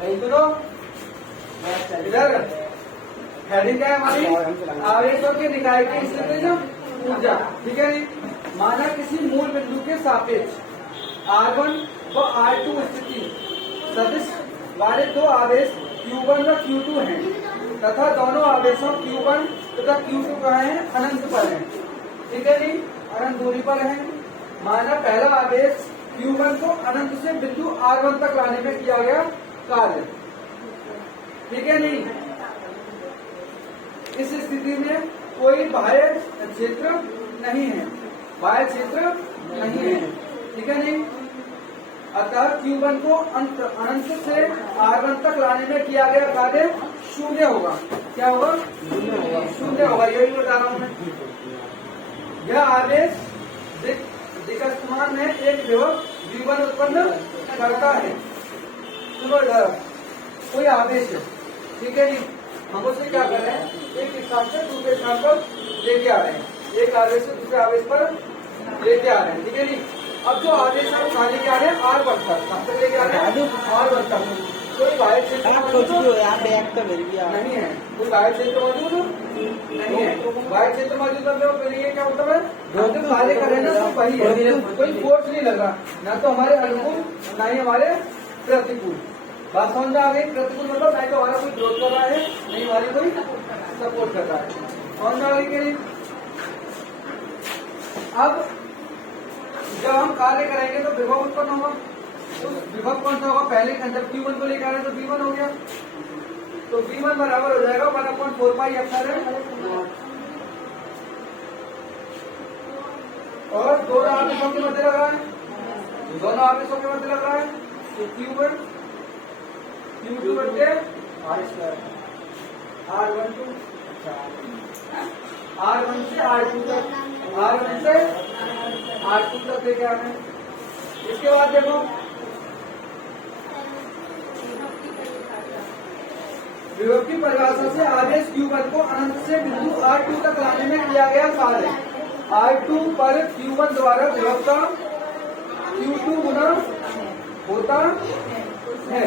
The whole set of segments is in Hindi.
नहीं सुनो इधर हेडिंग क्या है हमारी, आवेशों के निकाय की स्थितिज ऊर्जा। ठीक है जी। माना किसी मूल बिंदु के सापेक्ष R1 व R2 स्थिति सदिश वाले दो आवेश Q1 व Q2 हैं तथा दोनों आवेशों Q1 तथा Q2 कहाँ हैं, अनंत पर हैं। ठीक है जी, अनंत दूरी पर हैं। माना पहला आवेश Q1 को अनंत से बिंदु R1 तक लाने में किया गया कार्य। ठीक है नहीं, इस स्थिति में कोई बाह्य क्षेत्र नहीं है, बाह्य क्षेत्र नहीं है। ठीक है नहीं, अतः Q1 को अनंत से R1 तक लाने में किया गया कार्य शून्य होगा। क्या होगा, शून्य होगा। यही बता रहा हूं मैं। यह आवेश दिक्स्थमान में एक विभव V1 उत्पन्न करता है। सुनो इधर, कोई आवेश है, ठीक है जी, हम उससे क्या कर रहे हैं, एक स्थान से दूसरे स्थान पर लेके आ रहे हैं, एक आवेश से दूसरे आवेश पर लेके आ रहे हैं। ठीक है जी। अब जो आवेश है वो कहाँ लेके आ रहे हैं, R1 तक। कहाँ तक लेके आ रहे हैं, R1 तक। कोई बाह्य क्षेत्र नहीं है, कोई बाह्य क्षेत्र मौजूद नहीं है। बाह्य क्षेत्र मौजूद करने के लिए क्या मतलब है, हम जो कार्य कर रहे हैं ना वो वही है, कोई फोर्स नहीं लग रहा, ना तो हमारे अनुकूल ना ही हमारे प्रतिकूल। बात समझ में आ गई। प्रतिकूल मतलब नहीं तो हमारा कोई विरोध कर रहा है, नहीं हमारी कोई सपोर्ट कर रहा है। समझ में आ गई कि नहीं। अब जब हम कार्य करेंगे तो विभव उत्पन्न होगा। तो विभव कौन सा होगा, पहले जब Q1 को लेकर आ रहे तो V1 हो गया, तो V1 बराबर हो जाएगा 1/4πε। और दो आवेशों के मध्य लग रहा है, दोनों आवेशों के मध्य लग रहा है, तो Q1 Q2 बटे R12 R1 से R2 तक, R1 से R2 तक लेके आ रहे हैं। इसके बाद देखो विभव की परिभाषा से आवेश Q1 को अनंत से बिंदु R2 तक लाने में किया गया कार्य R2 पर Q1 द्वारा विभव का Q2 गुना होता है।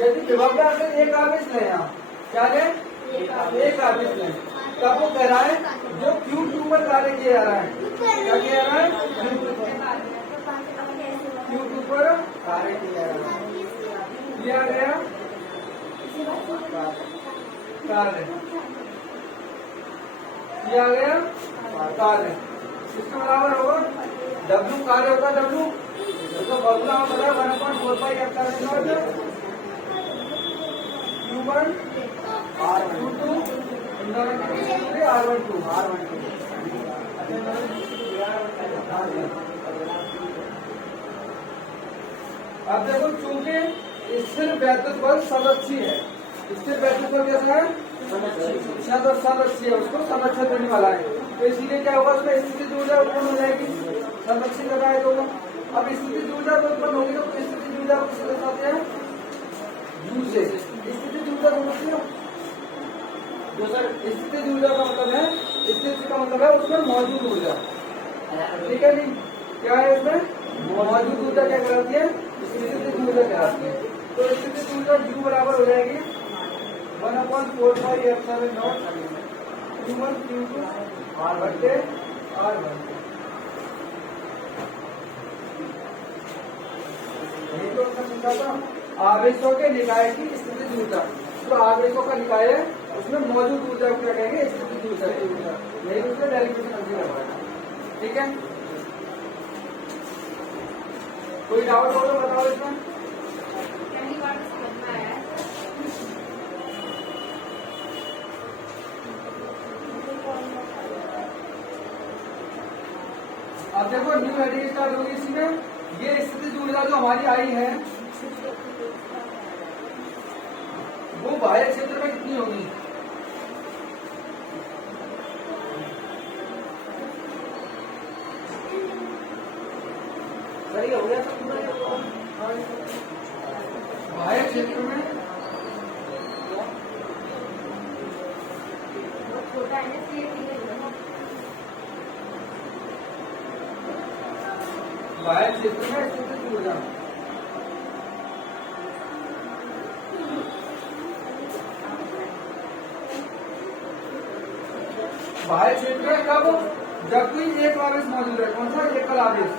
यदि विभव का अगर एक आवेश लें, यहाँ क्या लें, एक आवेश लें, तब वो कह रहा है जो Q2 पर कार्य किया जा रहा है, क्या किया जा रहा है, Q2 पर कार्य किया जा रहा है, किया गया कार्य, किया गया कार्य इसके बराबर होगा W। कार्य होगा W, तो फॉर्मूला हम बताया 1/4πε Q1 R2 R12। अब देखो चूंकि स्थिर वैद्युत बल समक्षीय है, स्थिर वैद्युत बल कैसा है, समक्षीय है, उसको समक्षय देने वाला है, तो इसीलिए क्या होगा, उसमें स्थिति ऊर्जा उत्पन्न हो जाएगी। समक्षीय लगा है तो अब स्थिति ऊर्जा उत्पन्न होगी तो स्थिति ऊर्जा को किसके साथ है, U से। स्थिति ऊर्जा को स्थिति ऊर्जा का मतलब है, स्थिति का मतलब है उसमें मौजूद ऊर्जा। ठीक है नहीं, क्या है इसमें मौजूद ऊर्जा क्या कहलाती है, स्थिति ऊर्जा कहलाती है। तो स्थिति ऊर्जा U बराबर हो जाएगी 1/4πε Q1 Q2 बटे R1। यही तो समझा था। आवेशों के निकाय की स्थिति ऊर्जा, तो आवेशों का निकाय है उसमें मौजूद ऊर्जा को क्या कहेंगे, स्थिति ऊर्जा। यही उसका डेरिवेशन समझ लगा। ठीक है, कोई डाउट हो तो बताओ इसमें। अब देखो न्यू हेडिंग स्टार्ट होगी इसी में। ये स्थिति ऊर्जा जो हमारी आई है वो बाह्य क्षेत्र में कितनी होगी, सही हो गया सब पूरा। बाह्य क्षेत्र में छोटा बाह्य क्षेत्र में स्थिति ऊर्जा बाह्य क्षेत्र है कब, जब कोई एक आवेश मौजूद है। कौन सा? एकल आवेश।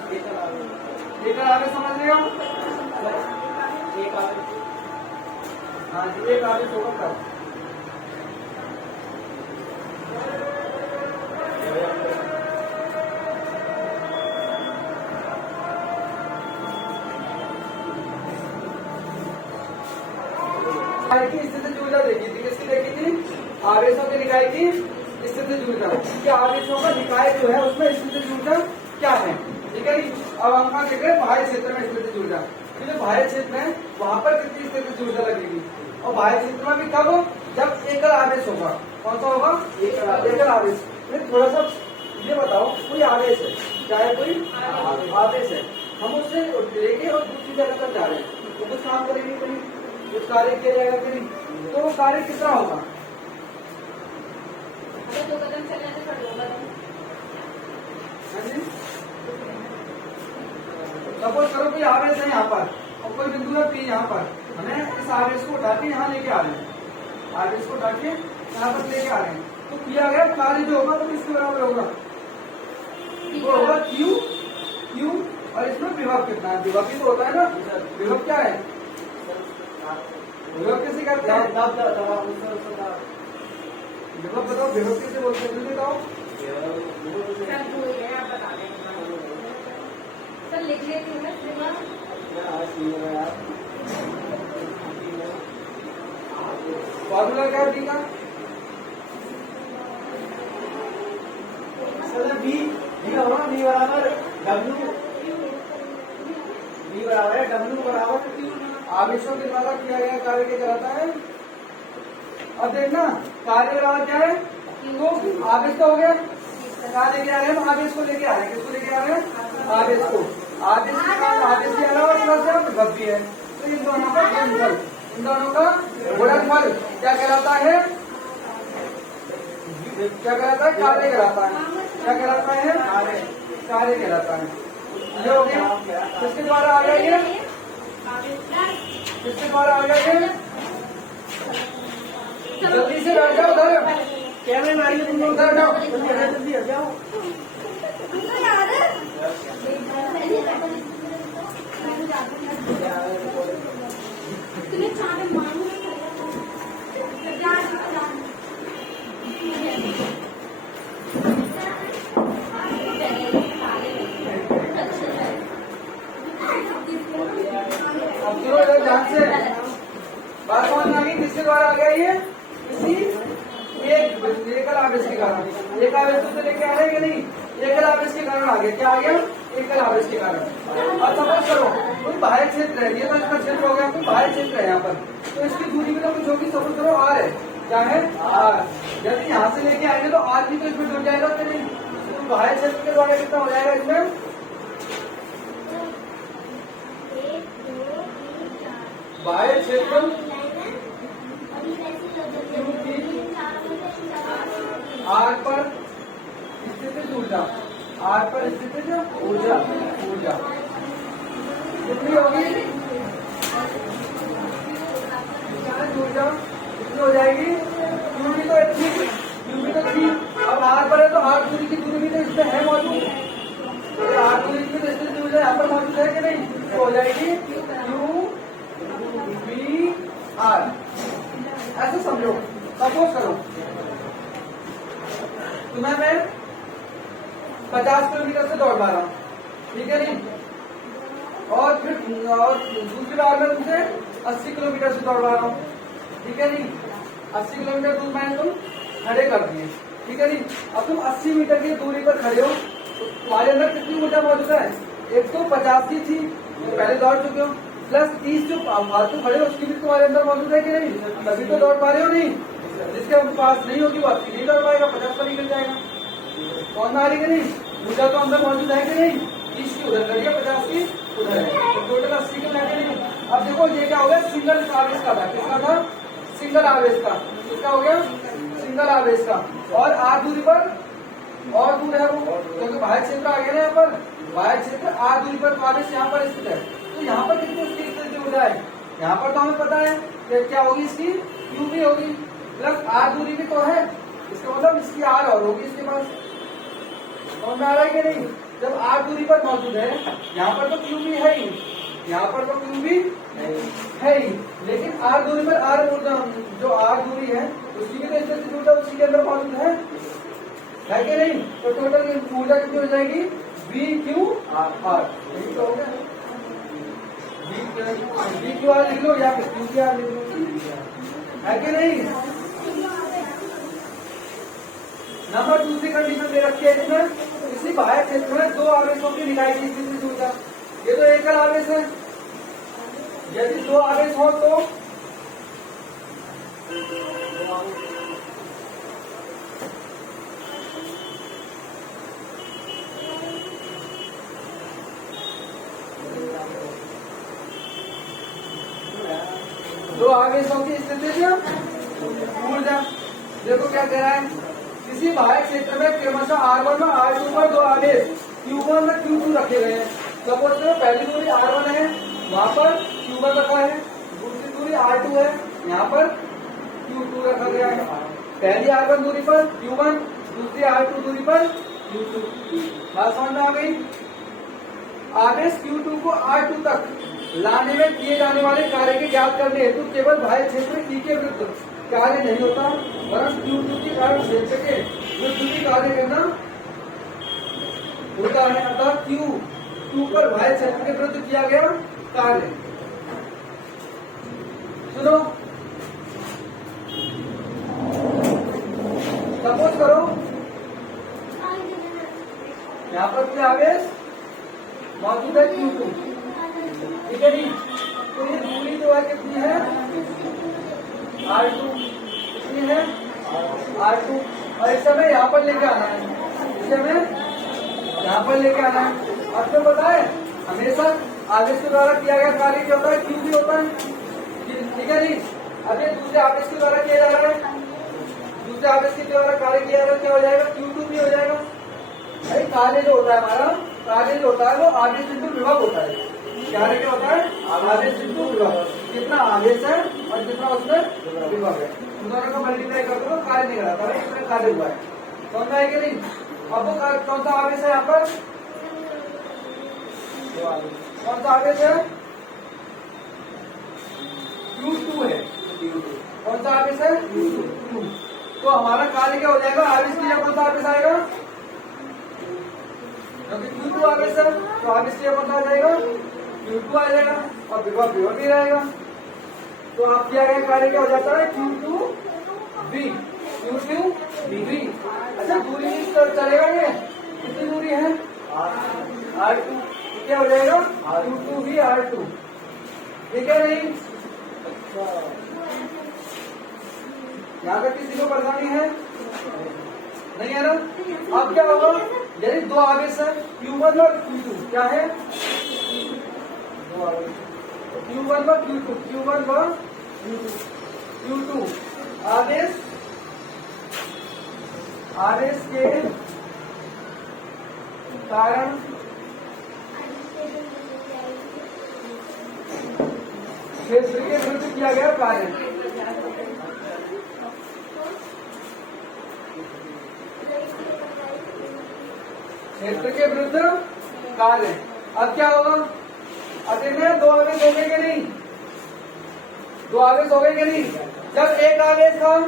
एकल आवेश समझ रहे हो? हाँ जी, एक आवेश होगा तब। स्थिति ऊर्जा देखी थी, किसकी देखी थी? आवेशों के निकाय की स्थिति ऊर्जा। कि आवेशों का निकाय जो है उसमें स्थिति ऊर्जा क्या है, ठीक है। अब हम देख रहे हैं बाह्य क्षेत्र में स्थिति ऊर्जा। जो बाह्य क्षेत्र है वहां पर कितनी स्थिति ऊर्जा लगेगी, और बाह्य क्षेत्र में भी कब, जब एकल आवेश होगा। कौन सा होगा? एकल आवेश। थोड़ा सा ये बताओ, कोई आवेश है, चाहे कोई आवेश है, हम उससे लेके और दूसरी जगह पर जा रहे हैं, तो कुछ काम करेंगे कि नहीं, कुछ कार्य किया जाएगा कि नहीं, तो वो कार्य कितना होगा? दो कदम चले तो दो कदम। सपोज करो कोई आवेश है यहाँ पर और कोई बिंदु है P यहाँ पर, हमें इस आवेश को उठा के यहाँ लेके आ रहे हैं, आवेश को उठा के यहाँ पर लेके आ रहे हैं, तो किया गया कार्य जो होगा तो किसके बराबर होगा? वो होगा Q, और इसमें विभव कितना है? विभव भी तो होता है ना। विभव क्या है? विभव कैसे करते हैं? विभव बताओ, विभव कैसे बोलते हैं बताओ। सर लिख लेती हूँ मैं। फॉर्मूला क्या है का? V बराबर W बराबर आवेशों के द्वारा किया गया कार्य क्या कहलाता है? अब देखना कार्य बराबर क्या है, तो आवेश तो हो गया, कहाँ लेके आ रहे हैं? आवेश को लेके आ रहे हैं। किसको लेके आ रहे हैं? आवेश को। आवेश के अलावा थोड़ा विभव भी है, तो इन दोनों का गुणनफल, इन दोनों का गुणनफल क्या कहलाता है? क्या कहलाता है? कार्य कहलाता है। क्या कहलाता है? कार्य कहलाता है। ये हो गया। किसके द्वारा आ गया ये? किसके द्वारा आ गया ये? जल्दी से बैठ जाओ उधर, कैमरे में आइए, तुम लोग उधर जाओ। जल्दी हट जाओ। अब सुनो इधर ध्यान से, बात समझ में आ गई? किसके द्वारा आ गया ये? किसी एकल आवेश के कारण। एक आवेश से लेके आ रहे हैं कि नहीं? एकल आवेश के कारण आ गया। क्या आ गया? एकल आवेश के कारण। अब सपोज करो कोई बाह्य क्षेत्र है, ये तो इसका क्षेत्र हो गया, कोई बाह्य क्षेत्र है यहाँ पर, तो इसकी दूरी भी तो कुछ होगी। सपोज करो R है, क्या है? R। यदि यहाँ से लेके आएंगे तो R भी तो इसमें जुड़ जाएगा कि नहीं? तो बाह्य क्षेत्र के द्वारा कितना हो जाएगा इसमें? बाह्य क्षेत्र R पर स्थित ऊर्जा, R पर स्थित ऊर्जा कितनी होगी? ऊर्जा कितनी हो जाएगी? Q भी तो थी, अब R पर है तो R दूरी की दूरी भी तो इसमें है मौजूद, R दूरी की तो स्थित ऊर्जा यहाँ पर मौजूद है कि नहीं? तो हो जाएगी QVR। ऐसे समझो। सपोज करो तुम्हें मैं 50 किलोमीटर से दौड़ पा रहा हूँ, ठीक है नहीं, और फिर दूसरी बार में तुमसे 80 किलोमीटर से दौड़ पा रहा हूँ, ठीक है नहीं। 80 किलोमीटर दूर मैंने तुम खड़े कर दिए, ठीक है नहीं। अब तुम 80 मीटर की दूरी पर खड़े हो, तो तुम्हारे अंदर कितनी ऊर्जा मौजूद है? एक तो 50 की थी, पहले दौड़ चुके हो, प्लस 30 जो फालतू खड़े हो उसकी भी तुम्हारे अंदर मौजूद है कि नहीं? तभी तो दौड़ पा रहे हो। नहीं, जिसके पास नहीं होगी वो आपकी नहीं दौड़ पाएगा, 50 पर निकल जाएगा। कौन आ रही है नहीं? ऊर्जा तो अंदर मौजूद है कि नहीं? 30 की उधर करिए, 50 की उधर है, तो टोटल 80 के लाके नहीं। अब देखो ये क्या हो गया? सिंगल आवेश का था। किसका था? सिंगल आवेश का। किसका हो गया? सिंगल आवेश का। और R दूरी पर और दूर है वो, क्योंकि बाह्य क्षेत्र आ गया ना यहाँ पर, बाह्य क्षेत्र R दूरी पर आवेश यहाँ पर स्थित है, तो यहाँ पर कितनी उसकी स्थिति ऊर्जा है? यहाँ पर तो हमें पता है कि क्या होगी इसकी? Q भी होगी, प्लस R दूरी भी तो है, इसका मतलब इसकी आर और होगी इसके पास। समझ में आ रहा है कि नहीं? जब आर दूरी पर मौजूद है, यहाँ पर तो क्यू भी है ही, यहाँ पर तो क्यू भी है ही, लेकिन आर दूरी पर आर जो आर दूरी है उसकी भी तो स्थिति ऊर्जा उसी के अंदर मौजूद है कि नहीं? तो टोटल ऊर्जा कितनी हो जाएगी? We Q R. यही तो हो गया। वी क्यू आर लिख लो या फिर क्यू की आर लिख लो, है कि नहीं? नंबर दूसरी कंडीशन दे रखी है इसमें, किसी बाह्य क्षेत्र में दो आवेशों की निकाय की स्थिति ऊर्जा। ये तो एकल आवेश है, यदि दो आवेश हो तो दो आवेशों की स्थिति ऊर्जा। देखो क्या कह रहा है, किसी बाह्य क्षेत्र में क्रमशः R1 और R2 पर दो आवेश Q1 और Q2 रखे गए हैं। सपोज करो पहली दूरी R1 है, वहां पर Q1 रखा है, दूसरी दूरी R2 है, यहाँ पर Q2 रखा गया है। पहली R1 दूरी पर Q1, दूसरी R2 दूरी पर Q2। बात समझ में आ गई? आवेश Q2 को R2 तक लाने में किए जाने वाले कार्य के ज्ञात करने हेतु केवल बाह्य क्षेत्र E के विरुद्ध कार्य नहीं होता, वरन Q2 की कार्य क्षेत्र के विरुद्ध भी कार्य करना होता है। अतः Q2 पर बाह्य क्षेत्र के विरुद्ध किया गया कार्य। सुनो, सपोज करो यहाँ पर क्या आवेश मौजूद है Q2, ठीक है जी? तो ये दूरी जो है कितनी है? R2। कितनी है? R2। और इस समय यहाँ पर लेके आना है, इस समय यहाँ पर लेके आना है। अब तो पता है हमेशा आवेश के द्वारा किया गया कार्य क्या होता है? Q भी होता है, ठीक है जी? अब ये दूसरे आवेश के द्वारा किया जा रहा है, दूसरे आवेश के द्वारा कार्य किया जा रहा है, क्या हो जाएगा? Q2 भी हो जाएगा। भाई कार्य जो होता है हमारा, कार्य जो होता है वो आवेश बिंदु विभव होता है। कार्य क्या होता है? आवेश बिंदु विभव। कितना आवेश है और कितना उसमें विभव है, दोनों का मल्टीप्लाई कर दो, कार्य नहीं रहता है, इसमें कार्य हुआ है। समझ में आएगी नहीं? अब वो कौन सा आवेश है यहाँ पर? कौन सा आवेश है? Q2 है। कौन सा आवेश है? Q2। तो हमारा कार्य क्या हो जाएगा? आवेश की जगह कौन सा आवेश आएगा? क्योंकि Q2 आवेश है तो आवेश की जगह कौन सा आ जाएगा? Q2 आ जाएगा और विभव विभव भी रहेगा। तो आप किया गया कार्य क्या हो जाता है? Q2V। Q2V। अच्छा दूरी चलेगा ये? कितनी दूरी है? R2। क्या हो जाएगा? Q2V R2। ठीक है नहीं? यहाँ तक किसी को परेशानी है? नहीं है ना? अब क्या होगा? यदि दो आवेश है Q1 और Q2, क्या है? दो आवेश Q1 और Q2, Q1 और Q2 आवेश के कारण क्षेत्र के विरुद्ध किया गया कार्य। क्षेत्र के विरुद्ध कार्य। अब क्या होगा? अब देखना दो आवेश हो गए कि नहीं? दो आवेश हो गए कि नहीं? जब एक आवेश था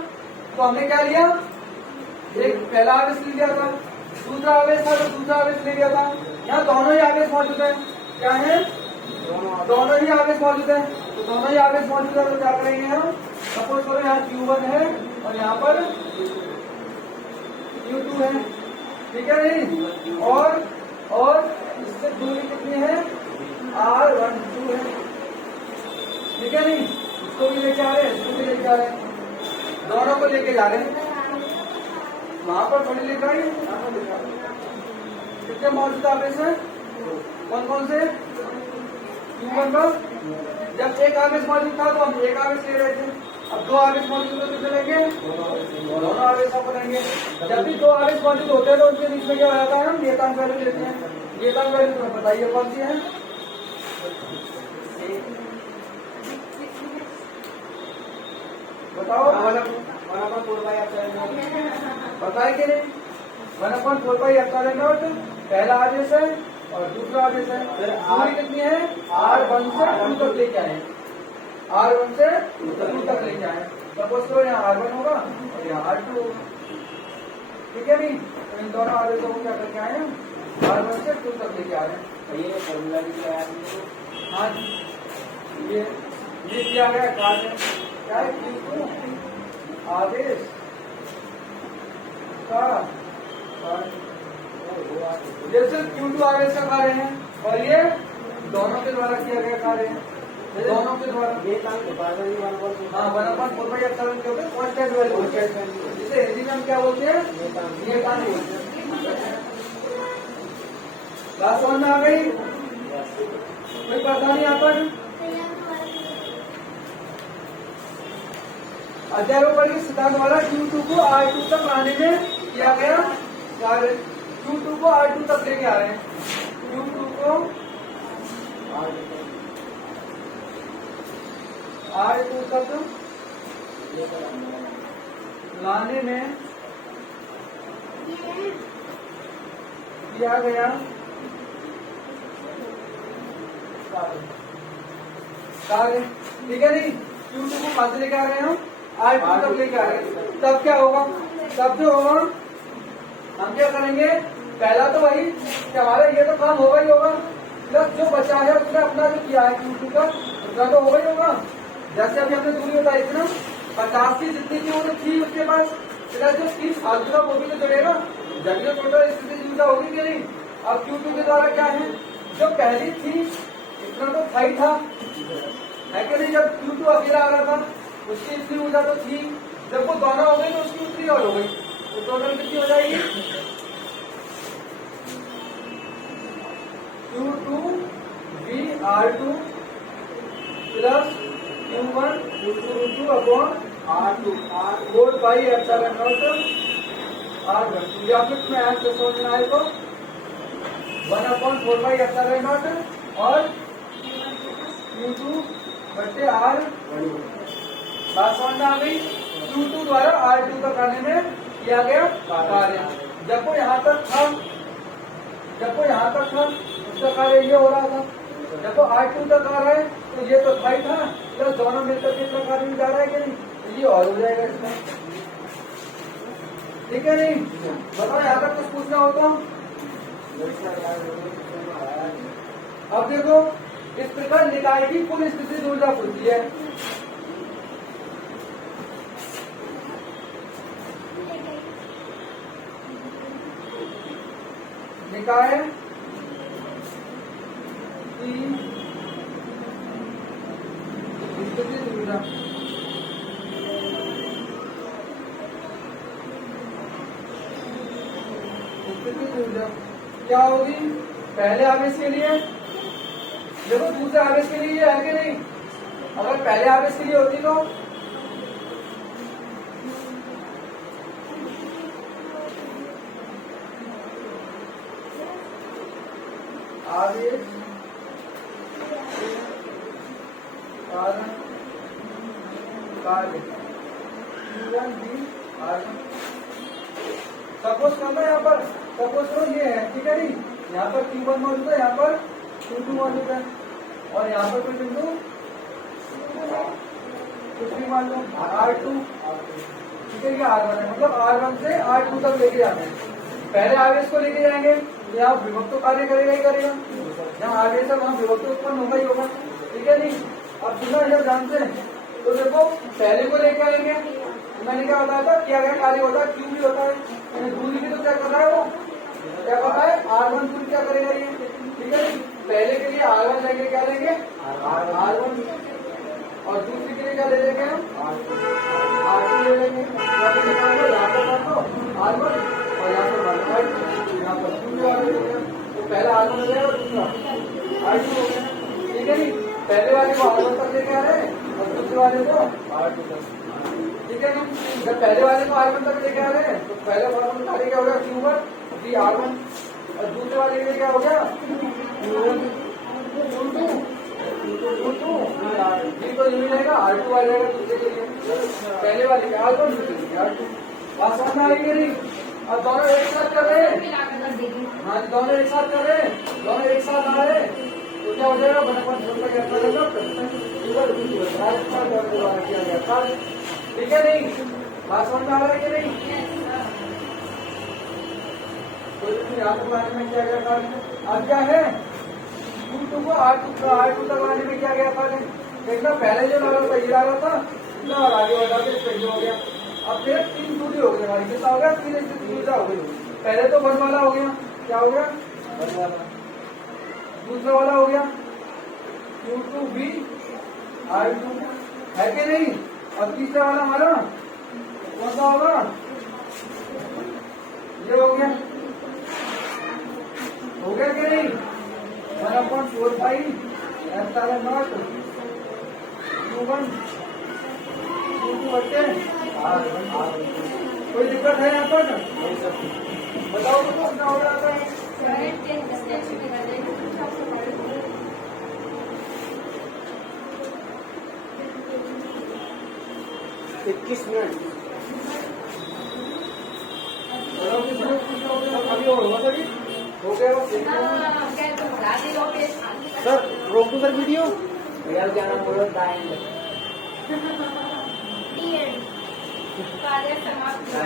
तो हमने क्या लिया? एक पहला आवेश ले लिया था, दूसरा आवेश था तो दूसरा आवेश ले लिया था। यहाँ दोनों ही आवेश मौजूद है। क्या है? दोनों ही आवेश मौजूद है। तो दोनों ही आवेश मौजूद है तो क्या करेंगे हम? सपोज करो यहाँ Q1 है और यहाँ पर Q2 है, ठीक है नहीं? और इससे दूरी कितनी है? R12 है, ठीक है नहीं? इसको भी लेके आ रहे हैं, इसको भी लेके आ रहे हैं, दोनों को लेके जा रहे हैं। वहां पर थोड़ी लिख रही कितने मौजूद आवेश है? कौन कौन से? Q1 पर जब एक आवेश मौजूद था तो हम एक आवेश ले रहे थे, अब दो आवेश मौजूद होते चलेंगे, दोनों आवेशों को लेंगे। जब भी दो आवेश मौजूद होते हैं तो उनके बीच में क्या हो जाता है? हम नियतांक वैल्यू लेते हैं। नियतांक वैल्यू तुम्हें बताइए कौन सी है? बताओ। पता है कि नहीं? 1/4πε0 पहला आदेश है और दूसरा आदेश है। फिर दूरी कितनी है? R1 से 2 तक लेके आए, R1 से 2 तक लेके आए। सपोज करो यहाँ R1 होगा और यहाँ R2 होगा, ठीक है नहीं? तो इन दोनों आदेशों को क्या करके आए हैं? R1 से 2 तक लेके आ रहे हैं। ये फॉर्मूला भी क्या है? हाँ जी, ये किया गया कार्य क्या है? Q2 आदेश का जैसे Q2 आदेश का कार्य है और ये दोनों के द्वारा किया गया कार्य है, दोनों के द्वारा। ये काम के बाद में 1/4 हाँ 1/4πε के होते हैं कांस्टेंट वैल्यू, जिसे हिंदी में हम क्या बोलते हैं? ये काम बोलते हैं। बात समझ में आ गई? कोई परेशानी यहाँ पर? अध्यारोपण सिद्धांत द्वारा Q2 को R2 तक लाने में किया गया कार्य। Q2 को R2 तक लेके आ रहे हैं, Q2 को R2 तक लाने में किया गया कार्य, ठीक है नहीं? Q2 को कहाँ से लेके आ रहे हैं हम? R2 तक लेके आ रहे हैं। तब क्या होगा? तब जो होगा हम क्या करेंगे? पहला तो वही कि हमारा ये तो काम होगा ही होगा, प्लस जो बचा है उसने अपना जो किया है Q2 का उतना तो होगा ही होगा। जैसे अभी हमने दूरी बताई थी ना, 50 की जितनी की वो थी उसके पास, प्लस जो 30 फालतू का वो भी तो जुड़ेगा, जब ये टोटल स्थिति जुड़ा होगी कि नहीं? अब Q2 के द्वारा क्या है? जो पहली थी इतना तो था ही था, है कि नहीं? जब Q2 अकेला आ रहा था उसकी इतनी ऊर्जा तो थी, जब वो दोनों हो गई तो उसकी उतनी और हो गई, तो टोटल कितनी हो जाएगी? Q2 VR2 plus Q1 Q2 upon R2 4πε0 R1। या फिर मैं ऐसे सोचना है तो 1/4πε0 और Q2 बटे R1। बात समझ में आ गई? Q2 द्वारा R2 तक आने में किया गया कार्य। जब वो यहाँ तक था उसका कार्य ये हो रहा था, जब वो R2 तक आ रहा है तो ये तो था ही था, प्लस दोनों मिलकर कितना कार्य भी जा रहा है कि नहीं? तो ये और हो जाएगा इसमें, ठीक है नहीं? बताओ यहाँ तक कुछ पूछना हो तो? अब देखो इस प्रकार निकाय की कुल स्थिति ऊर्जा खुलती है। निकाय की स्थिति ऊर्जा क्या होगी? पहले आवेश के लिए देखो, दूसरे आवेश के लिए है कि नहीं? अगर पहले आवेश के लिए होती तो आवेश कारण कार्य सपोज करना, यहाँ पर सपोज करो ये है, ठीक है नहीं? यहाँ पर Q1 मौजूद है, यहाँ पर Q2 मौजूद है और यहाँ पर कोई बिंदु कुछ भी मान लो R2, ठीक है? ये R1 है, मतलब R1 से R2 तक लेके जाना है। पहले आवेश को लेके जाएंगे, यहाँ विभक्त कार्य करेगा ही करेगा, यहाँ आवेश है वहाँ विभक्त उत्पन्न होगा ही होगा, ठीक है नहीं? अब सुना जब जानते हैं तो देखो पहले को लेके आएंगे, मैंने क्या बताया था? क्या क्या कार्य होता है? Q भी होता है, दूरी भी तो क्या कर रहा है? वो क्या करता है? R1 दूरी क्या करेगा ये, ठीक है? पहले के लिए R1 लेंगे, क्या लेंगे? R1, और दूसरी के लिए क्या ले लेंगे हम? R2 ले लेंगे। यहाँ पर R1 और यहाँ पर यहाँ पर तो पहला R1 हो गया और दूसरा R2 हो गया, ठीक है नहीं? पहले वाले को R1 तक लेके आ रहे हैं और दूसरे वाले को R2 तक, ठीक है ना? जब पहले वाले को R1 तक लेके आ रहे हैं तो पहले वाले कार्य क्या हो गया? Q1 R1 और दूसरे वाले के लिए क्या हो गया? Q2 ये तो यही रहेगा, R2 आ जाएगा दूसरे के लिए। पहले वाले का R1 बात समझ में आएगी नहीं। अब दोनों एक साथ कर रहे हैं, मिलाकर कर देगी। हाँ दोनों एक साथ कर रहे हैं, दोनों एक साथ आ रहे हैं, तो क्या हो जाएगा? बनपन छोड़ का क्या करेगा? किया गया था, ठीक है नहीं? बात समझ में आ रहा है कि नहीं? तो यहाँ तक लाने में क्या गया था? अब क्या है? Q2 को R2 तक लाने में क्या गया था? देखना पहले जो लगा था ये लगा था, इतना और आगे बढ़ा के इसका हो गया। अब फिर 3 दूरी हो गई हमारी, कितना हो गया? 3 दूसरा हो गई। पहले तो 1 वाला हो गया, क्या हो गया? 1 वाला। दूसरा वाला हो गया Q2B R2 है कि नहीं? और तीसरा वाला हमारा कौन सा होगा? ये हो गया कि नहीं? 1/4 एप्सिलॉन नॉट Q1 Q2 बच्चे कोई दिक्कत है यहाँ पर? बताओ तो कितना हो जाता है? Direct 10 steps में कर देंगे, कुछ आपको पढ़ेगा। 21 मिनट। बताओ कितना हो गया? अभी और होगा सभी? हो गया बस एक हाँ, क्या तुम बढ़ा दी लो पेज आगे कर। सर रोक दो सर वीडियो। भैया क्या नाम बोलो? Time The end. कार्य समाप्त हुआ।